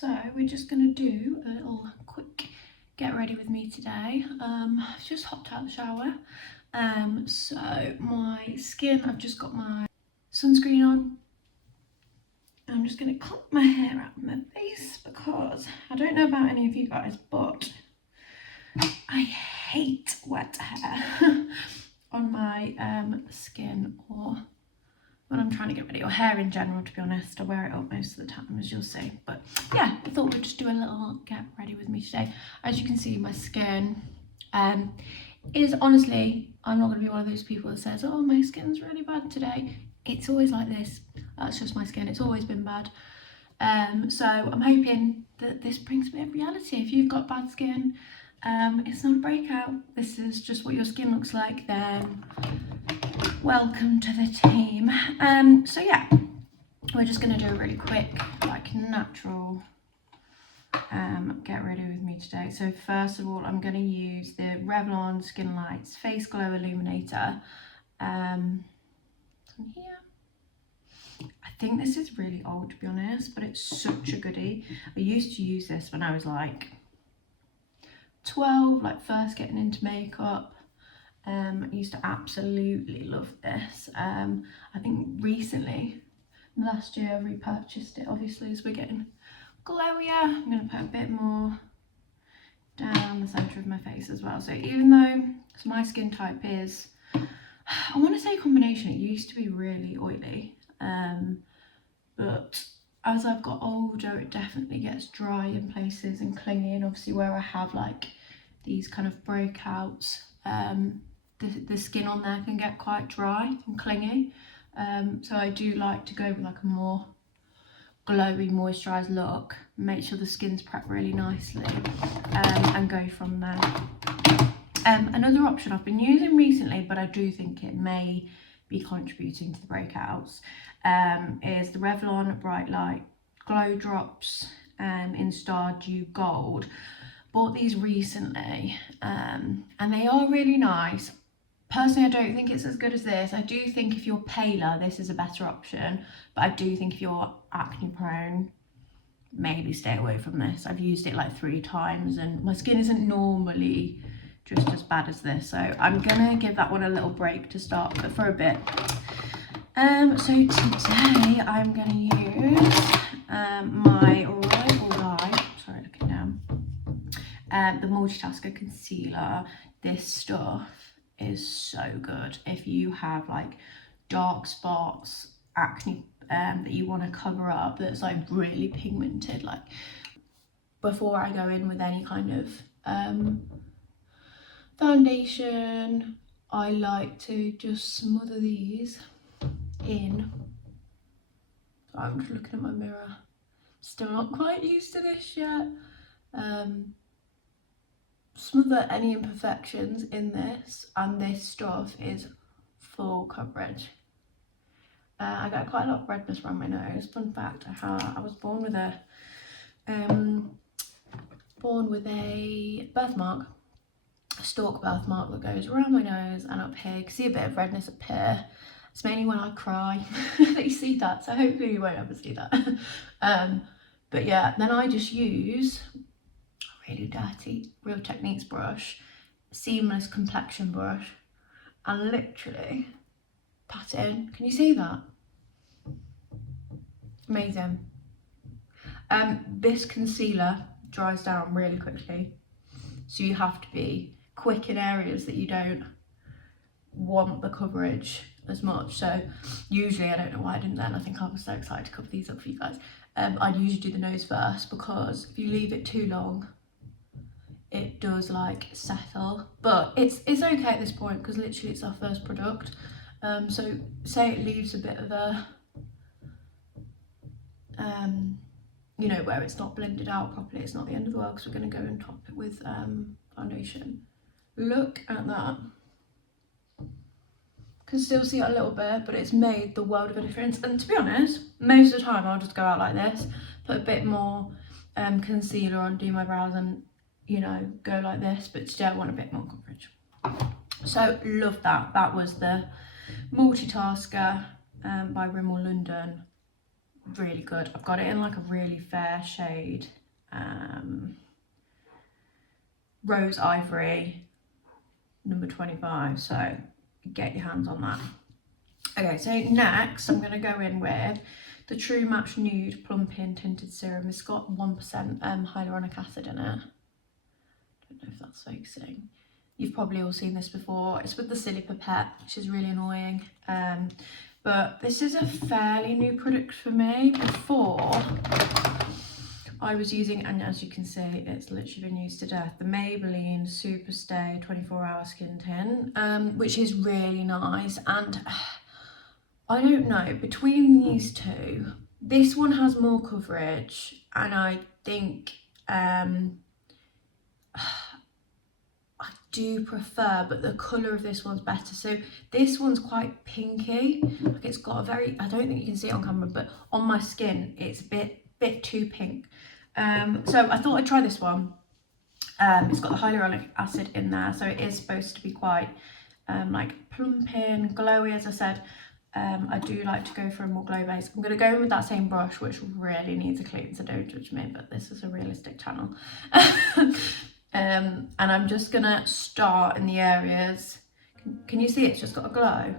So we're just going to do a little quick get ready with me today. I've just hopped out of the shower. So my skin, I've just got my sunscreen on. I'm just going to comb my hair out of my face because I don't know about any of you guys, but I hate wet hair on my skin or when I'm trying to get ready, or hair in general, to be honest. I wear it up most of the time, as you'll see. But yeah, I thought we'd just do a little get ready with me today. As you can see, my skin is honestly, I'm not going to be one of those people that says, oh, my skin's really bad today. It's always like this. That's just my skin. It's always been bad. So I'm hoping that this brings a bit of reality. If you've got bad skin, it's not a breakout. This is just what your skin looks like, then welcome to the team. So yeah, we're just going to do a really quick, like, natural get ready with me today. So first of all, I'm going to use the Revlon Skin Lights Face Glow Illuminator. From here. I think this is really old, to be honest, but it's such a goodie. I used to use this when I was like 12, like first getting into makeup. I used to absolutely love this. I think recently, last year, I repurchased it, obviously, as we're getting glowier. I'm going to put a bit more down the centre of my face as well. So even though my skin type is, I want to say combination, it used to be really oily, but as I've got older, it definitely gets dry in places and clingy, and obviously where I have like these kind of breakouts, the skin on there can get quite dry and clingy. So I do like to go with like a more glowy, moisturised look, make sure the skin's prepped really nicely, and go from there. Another option I've been using recently, but I do think it may be contributing to the breakouts, is the Revlon Bright Light Glow Drops in Star Dew Gold. Bought these recently, and they are really nice. Personally, I don't think it's as good as this. I do think if you're paler, this is a better option, but I do think if you're acne prone, maybe stay away from this. I've used it like 3 times and my skin isn't normally just as bad as this, so I'm gonna give that one a little break to start, but for a bit. So today I'm gonna use my Rimmel, sorry, looking down, the Multitasker Concealer. This stuff is so good if you have like dark spots, acne that you want to cover up, that's like really pigmented. Like, before I go in with any kind of foundation, I like to just smother these in. So I'm just looking at my mirror, still not quite used to this yet. Smother any imperfections in this, and this stuff is full coverage. I got quite a lot of redness around my nose. Fun fact, I was born with a birthmark, a stalk birthmark that goes around my nose and up here. You can see a bit of redness up here. It's mainly when I cry that you see that, so hopefully you won't ever see that. But yeah, then I just use a really dirty Real Techniques brush, seamless complexion brush, and literally pat it in. Can you see that? Amazing. This concealer dries down really quickly, so you have to be quick in areas that you don't want the coverage as much. So usually, I don't know why I didn't then, I think I was so excited to cover these up for you guys. I'd usually do the nose first, because if you leave it too long, it does like settle, but it's okay at this point because literally it's our first product. So say it leaves a bit of a you know, where it's not blended out properly, it's not the end of the world, because we're going to go and top it with foundation. Look at that. Can still see it a little bit, but it's made the world of a difference. And to be honest, most of the time I'll just go out like this, put a bit more concealer on, do my brows, and you know, go like this. But today I want a bit more coverage, so love that. That was the Multitasker by Rimmel London really good. I've got it in like a really fair shade, rose ivory, number 25, so get your hands on that. Okay, so next I'm going to go in with the True Match Nude Plumping Tinted Serum. It's got 1% hyaluronic acid in it. Don't know if that's focusing. You've probably all seen this before. It's with the Silly Pipette, which is really annoying. But this is a fairly new product for me. Before, I was using, and as you can see, it's literally been used to death, the Maybelline Superstay 24-hour skin tint, which is really nice. And I don't know, between these two, this one has more coverage, and I think I do prefer, but the colour of this one's better. So this one's quite pinky, like it's got a very, I don't think you can see it on camera, but on my skin it's a bit too pink. So I thought I'd try this one. It's got the hyaluronic acid in there, so it is supposed to be quite like plumping, glowy, as I said. I do like to go for a more glow base. I'm going to go in with that same brush, which really needs a clean, so don't judge me, but this is a realistic channel. And I'm just going to start in the areas. Can you see it's just got a glow?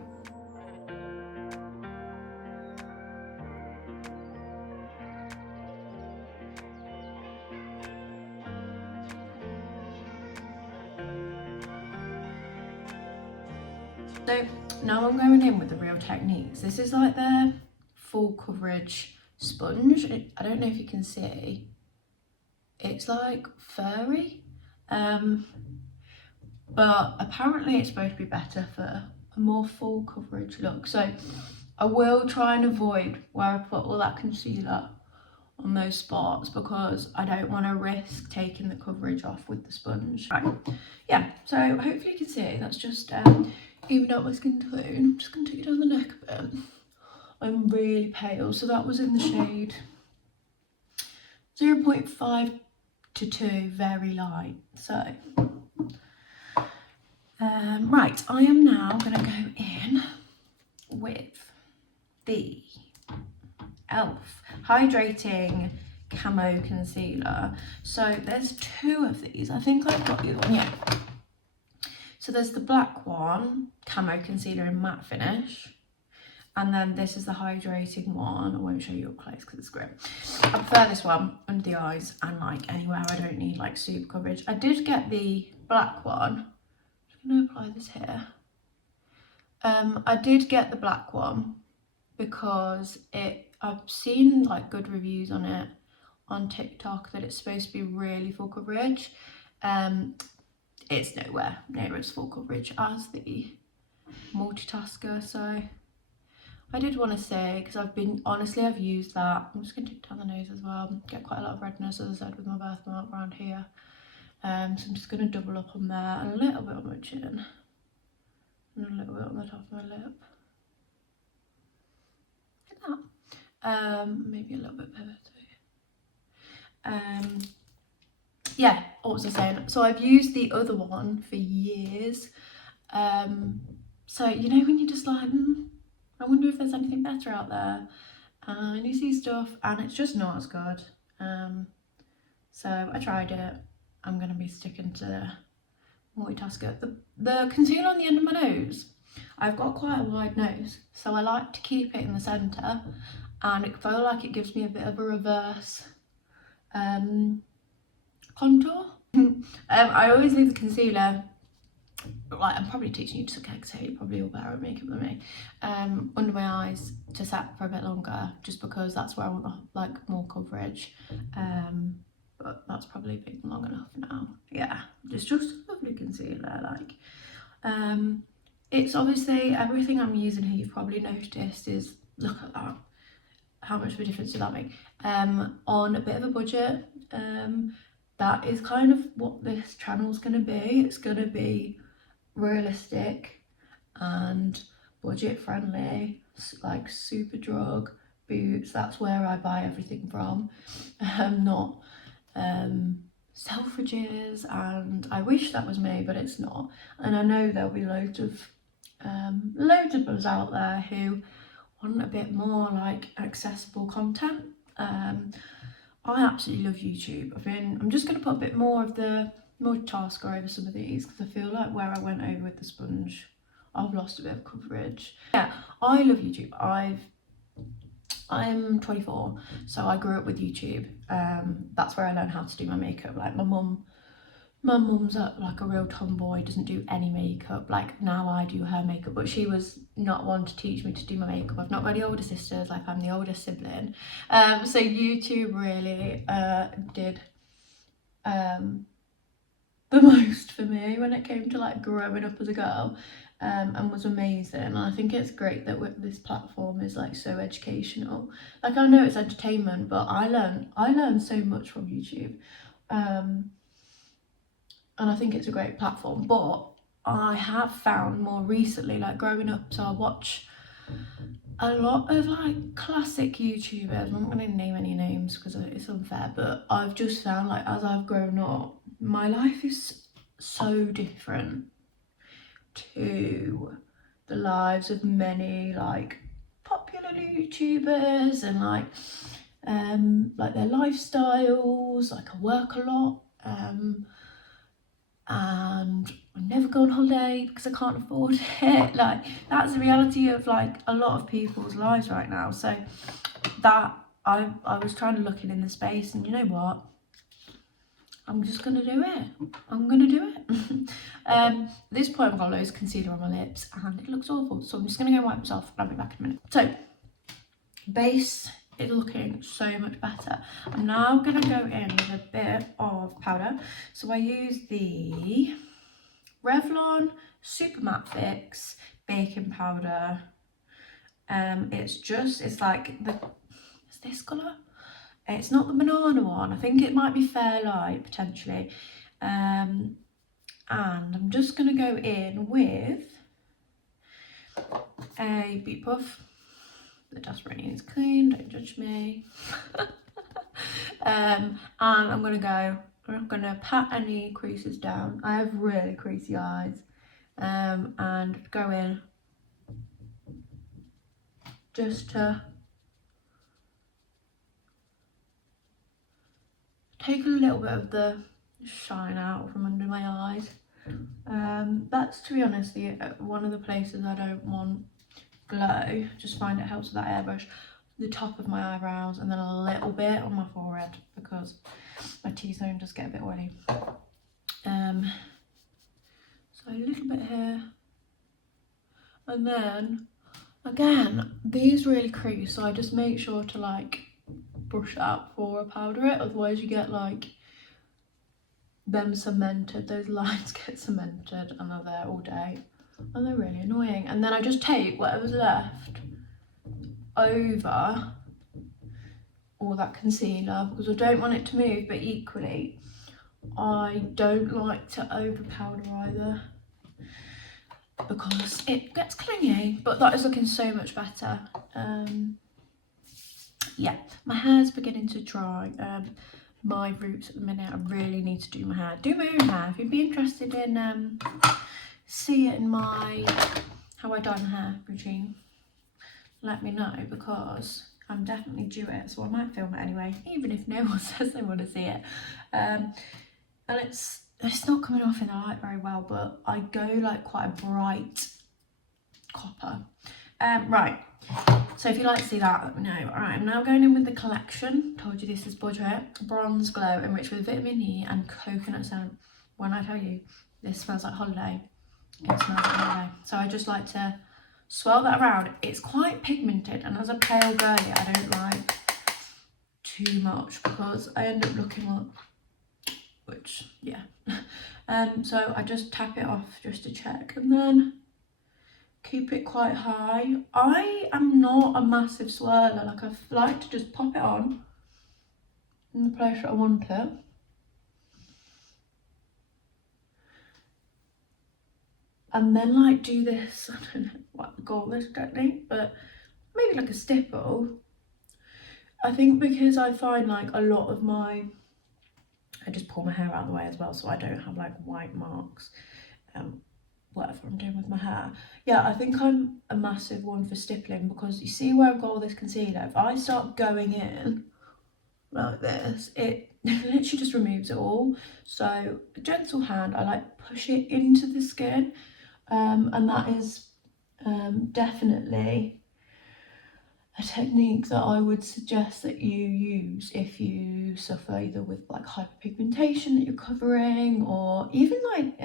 So now I'm going in with the Real Techniques. This is like their full coverage sponge. I don't know if you can see. It's like furry. But apparently it's supposed to be better for a more full coverage look. So I will try and avoid where I put all that concealer on those spots, because I don't want to risk taking the coverage off with the sponge. Right, yeah, so hopefully you can see that's just evened out my skin tone. I'm just going to take it down the neck a bit. I'm really pale, so that was in the shade 0.5 to 2, very light. So right, I am now going to go in with the e.l.f. Hydrating Camo Concealer. So there's 2 of these. I think I've got you one, yeah. So there's the black one, Camo Concealer in matte finish. And then this is the hydrating one. I won't show you up close because it's great. I prefer this one under the eyes and like anywhere I don't need like super coverage. I did get the black one. I'm going to apply this here. I did get the black one because I've seen like good reviews on it on TikTok that it's supposed to be really full coverage. It's nowhere near as full coverage as the multitasker, so I did want to say, because I've used that. I'm just going to take it down the nose as well. Get quite a lot of redness, as I said, with my birthmark around here. So I'm just going to double up on there, and a little bit on my chin, and a little bit on the top of my lip. Like that. Maybe a little bit better too. Yeah, what was I saying? So I've used the other one for years. So you know when you're just like, I wonder if there's anything better out there, and you see stuff and it's just not as good. So I tried it. I'm going to be sticking to multitasker. The concealer on the end of my nose, I've got quite a wide nose, so I like to keep it in the centre, and it feel like it gives me a bit of a reverse contour. I always leave the concealer, like I'm probably teaching you to cake, so you're probably all better at makeup than me, under my eyes to set for a bit longer, just because that's where I want like more coverage. But that's probably been long enough now. Yeah, it's just a lovely concealer. Like it's obviously everything I'm using here, you've probably noticed, is, look at that, how much of a difference did that make? On a bit of a budget. That is kind of what this channel's going to be. It's going to be realistic and budget friendly, like Superdrug, Boots. That's where I buy everything from. Not Selfridges, and I wish that was me, but it's not. And I know there'll be loads of us out there who want a bit more like accessible content. I absolutely love YouTube. I'm just going to put a bit more of the multitasker over some of these because I feel like where I went over with the sponge, I've lost a bit of coverage. Yeah, I love YouTube. I'm 24, so I grew up with YouTube. That's where I learned how to do my makeup. Like my mum's like a real tomboy, doesn't do any makeup. Like now I do her makeup, but she was not one to teach me to do my makeup. I've not got any older sisters, like I'm the oldest sibling. So YouTube really did the most for me when it came to like growing up as a girl, and was amazing. And I think it's great that this platform is like so educational. Like I know it's entertainment, but I learn so much from YouTube. And I think it's a great platform. But I have found more recently, like growing up, so I watch a lot of like classic YouTubers. I'm not going to name any names because it's unfair, but I've just found like as I've grown up, my life is so different to the lives of many like popular YouTubers, and like their lifestyles. Like I work a lot, and I never go on holiday because I can't afford it. Like that's the reality of like a lot of people's lives right now. So that I was trying to look in the space, and you know what, I'm just gonna do it. I'm gonna do it. At this point I've got loads of concealer on my lips and it looks awful, so I'm just gonna go wipe this off and I'll be back in a minute. So base is looking so much better. I'm now gonna go in with a bit of powder. So I use the Revlon Super Matte Fix baking powder. It's like it's this colour. It's not the banana one. I think it might be Fair Light potentially. And I'm just gonna go in with a Beat Puff. The desperately needs clean, don't judge me. And I'm gonna pat any creases down. I have really creasy eyes. And go in just to take a little bit of the shine out from under my eyes. That's, to be honest, one of the places I don't want glow. Just find it helps with that airbrush. The top of my eyebrows, and then a little bit on my forehead because my T-zone does get a bit oily. So a little bit here, and then again these really crease, so I just make sure to like brush it out before I powder it, otherwise you get like them cemented, those lines get cemented and they're there all day and they're really annoying. And then I just take whatever's left over all that concealer because I don't want it to move, but equally I don't like to over powder either because it gets clingy. But that is looking so much better. Yeah, my hair's beginning to dry. My roots at the minute, I really need to do my hair. Do my own hair. If you'd be interested in seeing my how I dye my hair routine, let me know because I'm definitely due it, so I might film it anyway, even if no one says they want to see it. And it's not coming off in the light very well, but I go like quite a bright copper. Right, so if you'd like to see that, let me know. Alright, I'm now going in with the collection. Told you this is budget. Bronze Glow, enriched with vitamin E and coconut scent. When I tell you, this smells like holiday, it smells like holiday. So I just like to swirl that around. It's quite pigmented, and as a pale girly, I don't like too much because I end up looking like, which, yeah. So I just tap it off just to check, and then keep it quite high. I am not a massive swirler. Like I like to just pop it on in the place that I want it. And then like do this, I don't know what to call this technique, but maybe like a stipple. I think because I find like a lot of I just pull my hair out of the way as well so I don't have like white marks. whatever I'm doing with my hair. Yeah, I think I'm a massive one for stippling, because you see where I've got all this concealer, if I start going in like this, it literally just removes it all. So a gentle hand, I like push it into the skin, and that is definitely a technique that I would suggest that you use if you suffer either with like hyperpigmentation that you're covering, or even like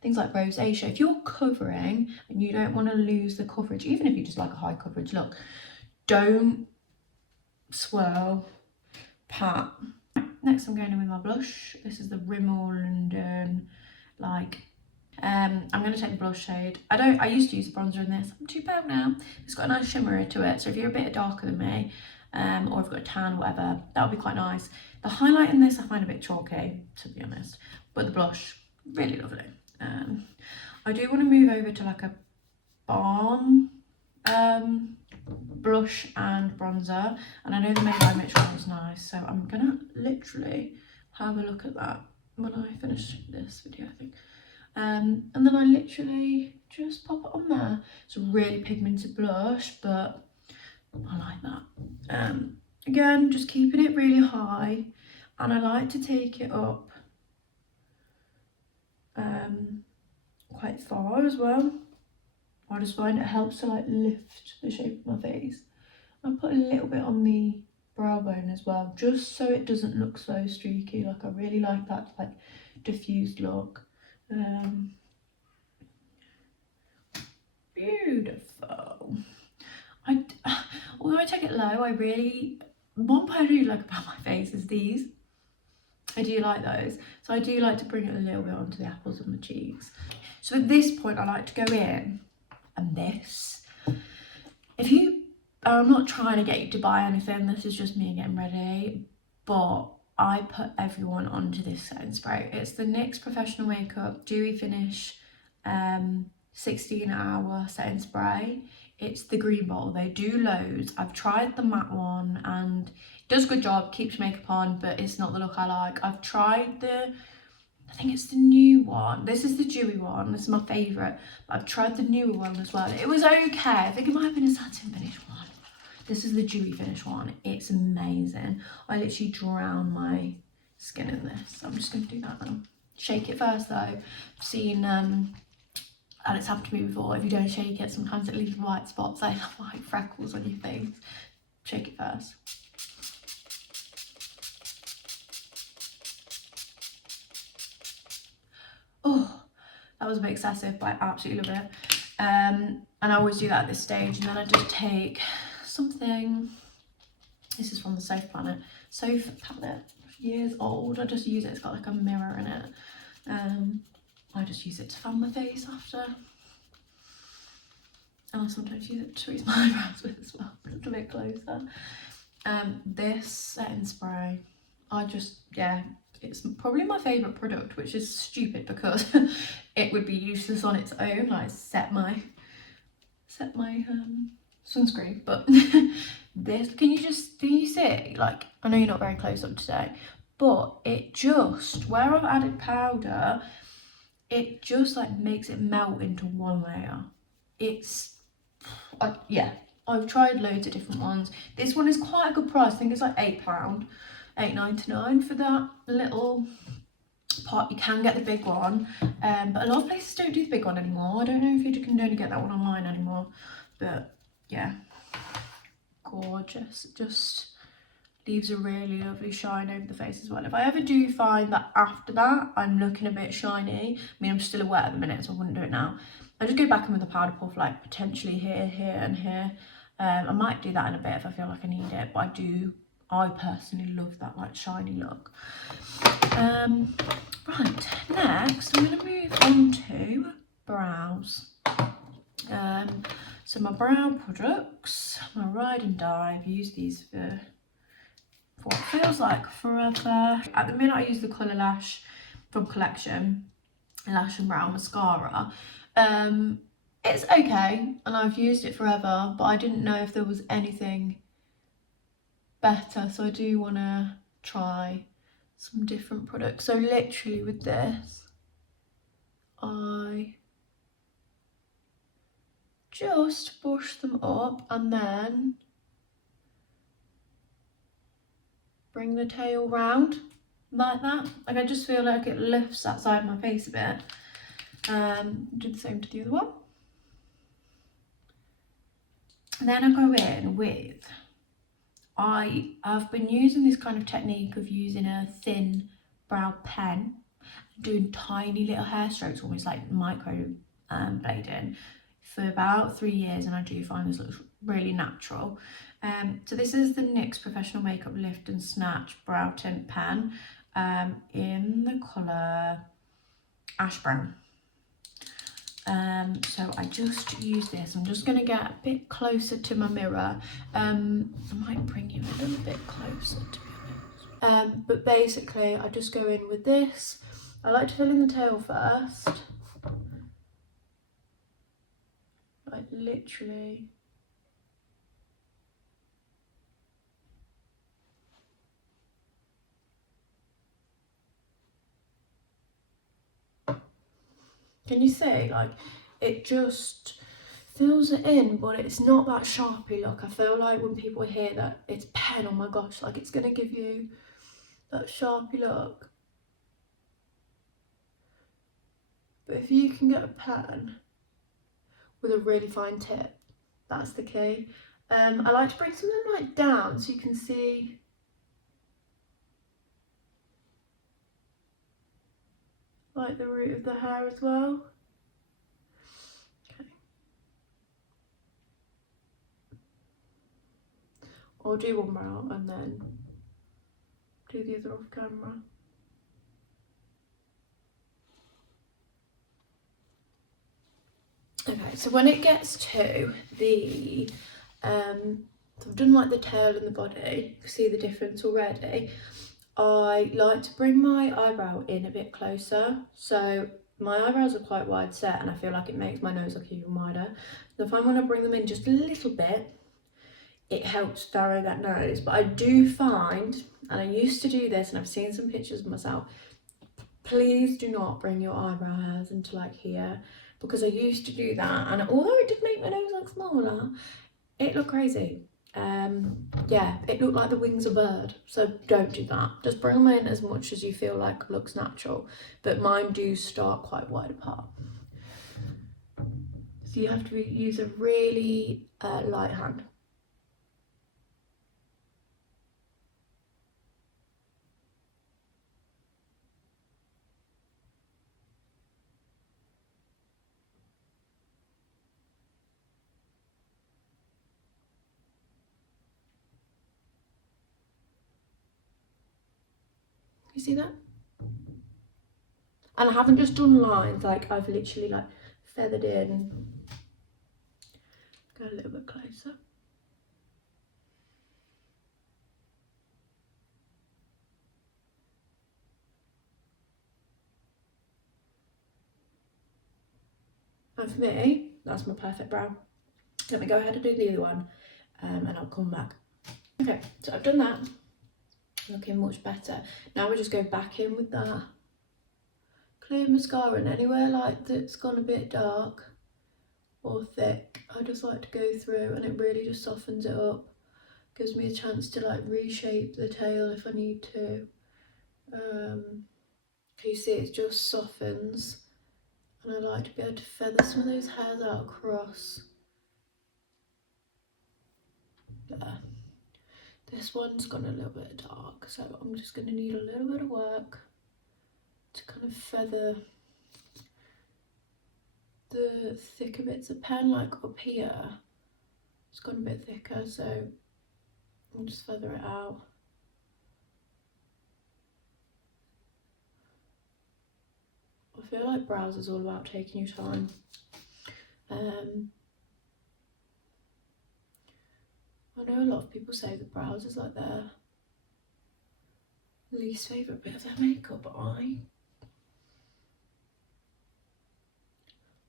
things like rosacea. If you're covering and you don't want to lose the coverage, even if you just like a high coverage look, don't swirl, pat. Next I'm going in with my blush. This is the Rimmel London, like I'm going to take the blush shade. I used to use the bronzer in this. I'm too pale now. It's got a nice shimmer to it, so if you're a bit darker than me, or if you've got a tan, whatever, that would be quite nice. The highlight in this I find a bit chalky, to be honest, but the blush, really lovely. I do want to move over to like a balm blush and bronzer, and I know the Maybelline Mix one is nice, so I'm gonna literally have a look at that when I finish this video, I think. And then I literally just pop it on there. It's a really pigmented blush, but I like that. Again, just keeping it really high, and I like to take it up quite far as well. I just find it helps to like lift the shape of my face. I put a little bit on the brow bone as well, just so it doesn't look so streaky. Like I really like that like diffused look. Beautiful. Although I take it low, one part I do like about my face is these. I do like those, so I do like to bring it a little bit onto the apples of my cheeks. So at this point I like to go in and this. I'm not trying to get you to buy anything, this is just me getting ready, but I put everyone onto this setting spray. It's the NYX Professional Makeup Dewy Finish 16-hour setting spray. It's the green bottle. They do loads. I've tried the matte one and it does a good job, keeps makeup on, but it's not the look I like. I've tried I think it's the new one. This is the dewy one. This is my favourite. But I've tried the newer one as well. It was okay. I think it might have been a satin finish one. This is the dewy finish one. It's amazing. I literally drown my skin in this. So I'm just going to do that now. Shake it first though. I've seen, and it's happened to me before, if you don't shake it, sometimes it leaves white spots, like white freckles on your face. Shake it first. Oh, that was a bit excessive, but I absolutely love it. And I always do that at this stage, and then I just take something, this is from the Soap Planet, years old. I just use it, it's got like a mirror in it. I just use it to fan my face after, and I sometimes use it to tweeze my eyebrows with as well, just a bit closer. This setting spray, it's probably my favourite product, which is stupid because it would be useless on its own, like set my sunscreen, but this, can you see, like, I know you're not very close up today, but it just, where I've added powder, it just like makes it melt into one layer. I've tried loads of different ones. This one is quite a good price. I think it's like £8, £8.99 for that little pot. You can get the big one, but a lot of places don't do the big one anymore. I don't know if you can only get that one online anymore, but yeah, gorgeous. It just leaves a really lovely shine over the face as well. If I ever do find that after that I'm looking a bit shiny, I mean I'm still wet at the minute, so I wouldn't do it now, I just go back in with a powder puff, like potentially here, here and here. I might do that in a bit if I feel like I need it, but I personally love that like shiny look. Right, next I'm going to move on to brows. So my brow products, my Ride and Die, I've used these for what feels like forever. At the minute I use the Colour Lash from Collection Lash and Brow Mascara. It's okay and I've used it forever, but I didn't know if there was anything better, so I do want to try some different products. So literally with this, I just brush them up and then bring the tail round like that. Like, I just feel like it lifts that side of my face a bit. Do the same to the other one. And then I go in with, I've been using this kind of technique of using a thin brow pen, doing tiny little hair strokes, almost like micro blading, for about 3 years, and I do find this looks really natural. So this is the NYX Professional Makeup Lift and Snatch Brow Tint Pen in the colour Ash Brown. So I just use this. I'm just going to get a bit closer to my mirror. I might bring you a little bit closer, to be honest. But basically I just go in with this. I like to fill in the tail first. Like, literally. Can you see? Like, it just fills it in, but it's not that sharpy look. I feel like when people hear that it's pen, oh my gosh, like, it's gonna give you that sharpy look. But if you can get a pen with a really fine tip, that's the key. I like to bring something like down so you can see like the root of the hair as well. Okay. I'll do one brow and then do the other off camera. Okay, so when it gets to the, so I've done like the tail and the body, you can see the difference already. I like to bring my eyebrow in a bit closer. So my eyebrows are quite wide set and I feel like it makes my nose look even wider. So if I want to bring them in just a little bit, it helps narrow that nose. But I do find, and I used to do this and I've seen some pictures of myself, please do not bring your eyebrow hairs into like here, because I used to do that, and although it did make my nose look smaller, it looked crazy. Yeah, it looked like the wings of a bird, so don't do that. Just bring them in as much as you feel like looks natural, but mine do start quite wide apart. So you have to use a really light hand. You see that? And I haven't just done lines, like I've literally like feathered in. Go a little bit closer. And for me, that's my perfect brow. Let me go ahead and do the other one, and I'll come back. Okay, so I've done that, looking much better. Now we just go back in with that clear mascara, and anywhere like that's gone a bit dark or thick, I just like to go through, and it really just softens it up. Gives me a chance to like reshape the tail if I need to. You see, it just softens, and I like to be able to feather some of those hairs out across. There. This one's gone a little bit dark, so I'm just going to need a little bit of work to kind of feather the thicker bits of pen, like up here. It's gone a bit thicker, so I'll just feather it out. I feel like brows is all about taking your time. I know a lot of people say that brows is like their least favourite bit of their makeup, but I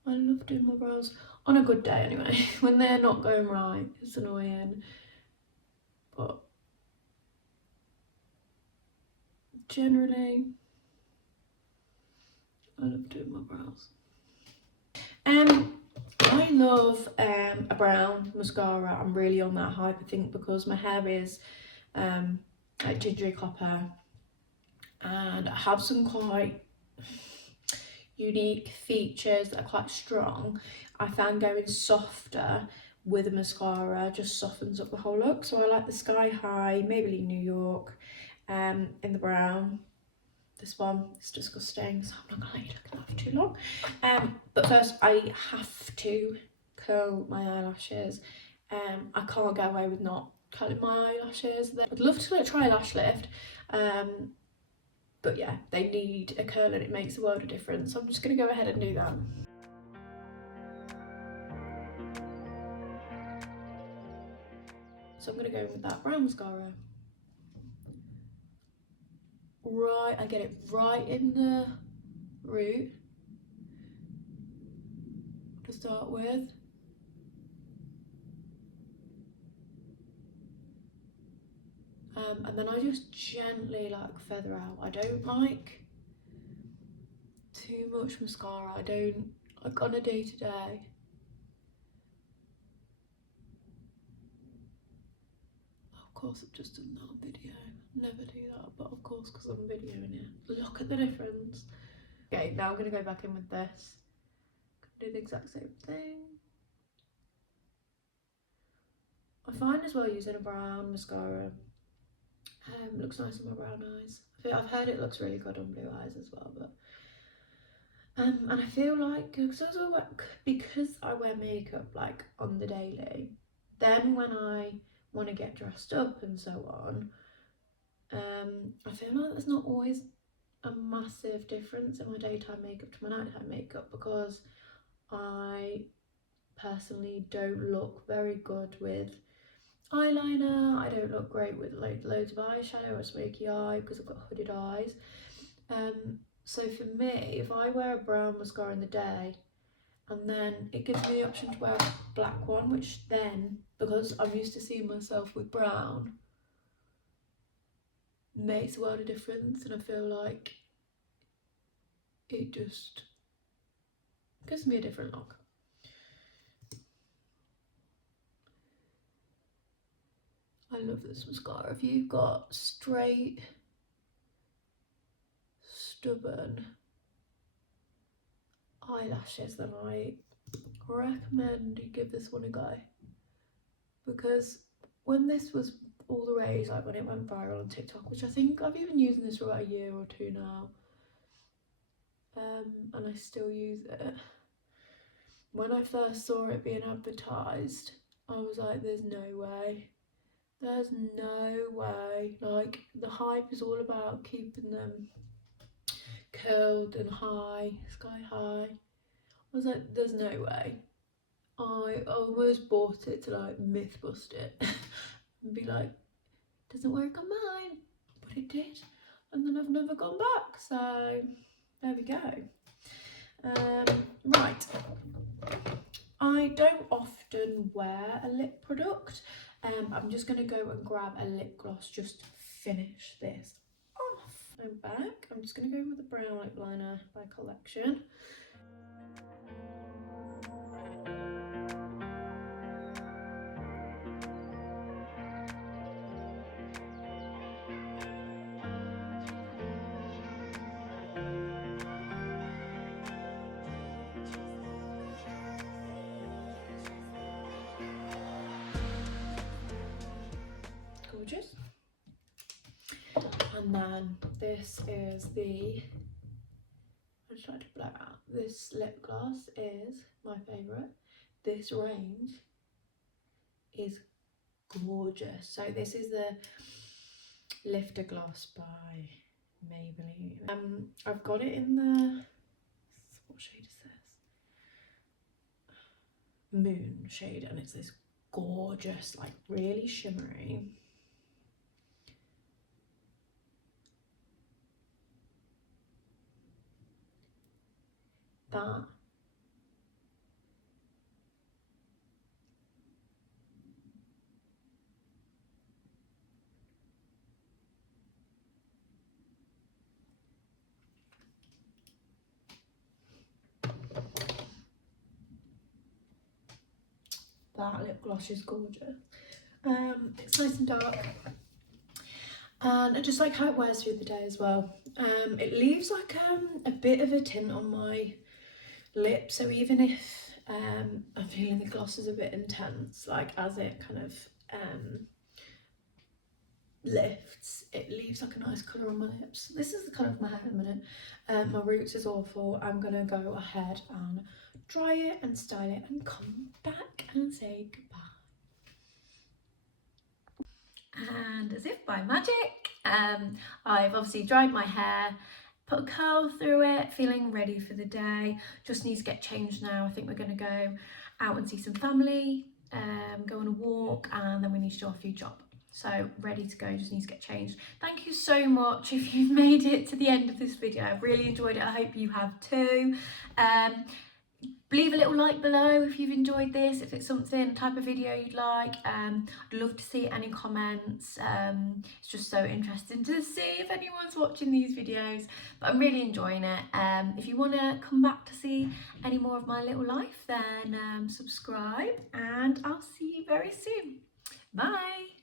love doing my brows on a good day anyway. When they're not going right, it's annoying, but generally I love doing my brows. I love a brown mascara. I'm really on that hype, I think, because my hair is like gingery copper, and I have some quite unique features that are quite strong. I found going softer with a mascara just softens up the whole look. So I like the Sky High Maybelline New York in the brown. This one is disgusting, so I'm not gonna let you look at that for too long. But first I have to curl my eyelashes. I can't get away with not curling my eyelashes. I'd love to try a lash lift, but yeah, they need a curl and it makes a world of difference. So I'm just gonna go ahead and do that. So I'm gonna go with that brown mascara. Right, I get it right in the root to start with. And then I just gently like feather out. I don't like too much mascara. I don't, like on a day to day. Of course I've just done that on video. Never do that, but of course because I'm videoing it. Look at the difference. Okay, now I'm gonna go back in with this. Do the exact same thing. I find as well using a brown mascara looks nice on my brown eyes. I've heard it looks really good on blue eyes as well, but and I feel like because I wear makeup like on the daily, then when I want to get dressed up and so on, I feel like there's not always a massive difference in my daytime makeup to my nighttime makeup, because I personally don't look very good with eyeliner. I don't look great with like loads of eyeshadow or smoky eye because I've got hooded eyes. So for me, if I wear a brown mascara in the day and then it gives me the option to wear a black one, which then, because I'm used to seeing myself with brown, makes a world of difference, and I feel like it just gives me a different look. I love this mascara. If you've got straight, stubborn eyelashes, then I recommend you give this one a go, because when this was all the rage, like when it went viral on TikTok, which I think I've even used this for about a year or two now, and I still use it. When I first saw it being advertised, I was like, there's no way. There's no way. Like, the hype is all about keeping them curled and high, sky high. I was like, there's no way. I almost bought it to like myth bust it and be like, doesn't work on mine, but it did, and then I've never gone back. So there we go. Right, I don't often wear a lip product. I'm just going to go and grab a lip gloss just to finish this off. I'm back. I'm just going to go with the brown lip liner by Collection. Gorgeous. And then this is the, I'm trying to blur out. This lip gloss is my favourite. This range is gorgeous. So this is the Lifter Gloss by Maybelline. I've got it in the, what shade is this? Moon shade, and it's this gorgeous, like really shimmery. That that lip gloss is gorgeous. It's nice and dark, and I just like how it wears through the day as well. It leaves like a bit of a tint on my lip, so even if I'm feeling the gloss is a bit intense, like as it kind of lifts, it leaves like a nice colour on my lips. This is the colour of my hair at the minute. My roots is awful. I'm gonna go ahead and dry it and style it and come back and say goodbye. And as if by magic, I've obviously dried my hair, put a curl through it, feeling ready for the day. Just need to get changed now. I think we're going to go out and see some family, go on a walk, and then we need to do our food shop. So ready to go, just need to get changed. Thank you so much if you've made it to the end of this video. I've really enjoyed it. I hope you have too. Leave a little like below if you've enjoyed this, if it's something, type of video you'd like. I'd love to see any comments. It's just so interesting to see if anyone's watching these videos, but I'm really enjoying it. If you want to come back to see any more of my little life, then subscribe, and I'll see you very soon. Bye.